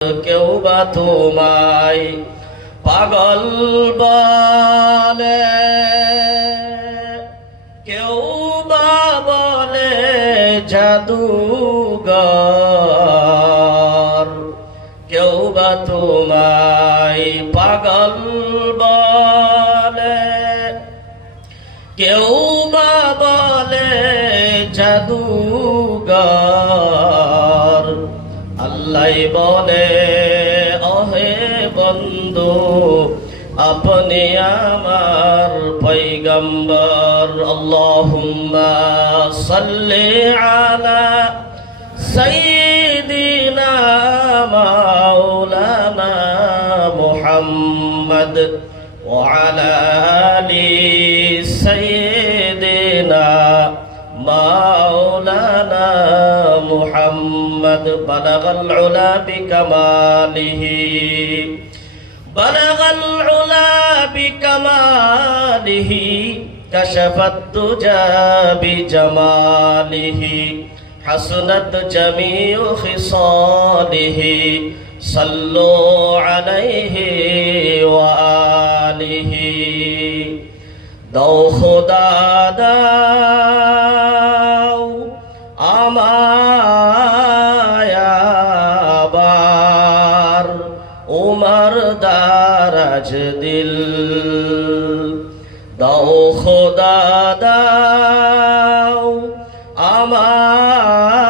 কেউ বা তোমায় পাগল বলে, কেউ বা বলে জাদুঘর, কেউ বা তোমায় পাগল বলে, কেউ বা বলে জাদুঘর। আল্লাহ বলে ওহে বন্ধু আপনি আমার পয়গম্বর। আল্লাহুম্মা সাল্লি আলা সাইয়্যিদিনা মাওলানা মুহাম্মদ ওয়া আলা আলি সাইয়্যিদিনা মাওলানা মুহাম্মদ। বালাগাল উলা বিকামালিহি, বালাগাল উলা বিকামালিহি, কাশাফাত তুজা বিজামালিহি, হাসনাত জামিউ খিসালিহি, সাল্লু আলাইহি ওয়া আলিহি। দাও খোদা দাও আমায় আবার উমর দারাজ দিল। দাও খোদা দাও আমায়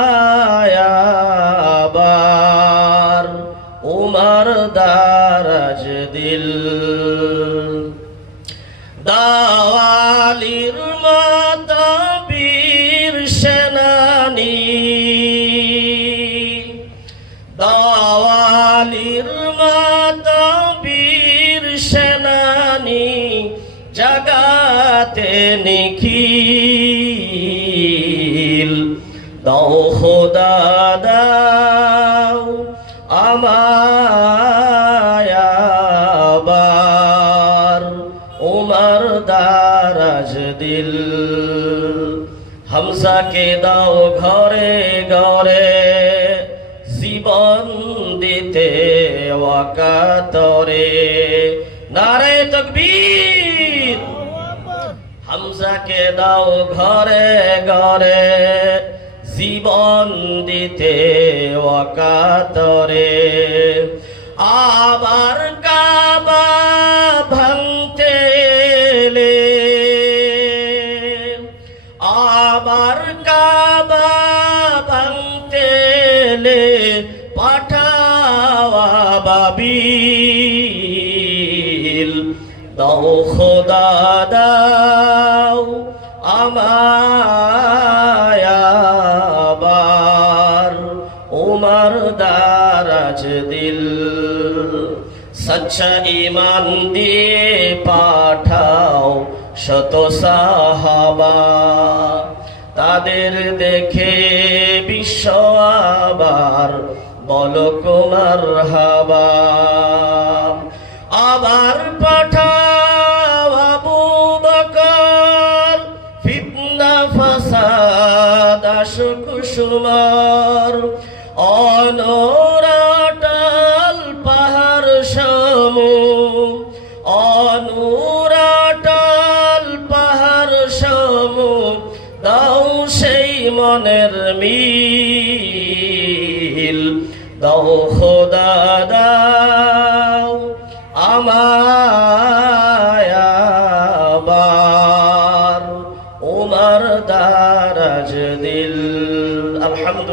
আবার উমর দারাজ দিল। দাওয়ালির মাতা বীর সেনানী, দাওয়ালির মাতা বীর সেনানী, জাগাতে নিখিল। দাও খোদা দাও আমায় আবার উমর দারাজ দিল। হামজাকে দাও ঘরে ঘরে জীবন দিতে ওয়াকাতরে। নারে তাকবীর। হামজাকে দাও ঘরে ঘরে জীবন দিতে ওয়াকাতরে। আবার কাবা ভাঙতে এলে, আবার কাবা ভাঙতে এলে পাঠাওয়া বাবিল। দাও খোদা দাও আমায় আবার উমর দারাজ দিল। সচ্চা ঈমান দিয়ে পাঠাও শত সাহাবা, তাদের দেখে বিশ্ব আবার বলো মারহাবা। আবার পাঠাও আবু বকর, ফিতনা ফাসাদ আশুক সুমার, অনরাটাল পাহাড় সমূহ, অনরাটাল পাহাড় সমূহ। দাও সেই মনের মিল। দাও খোদা দাও আমায় আবার উমর দারাজ দিল। আলহামদুলিল্লাহ।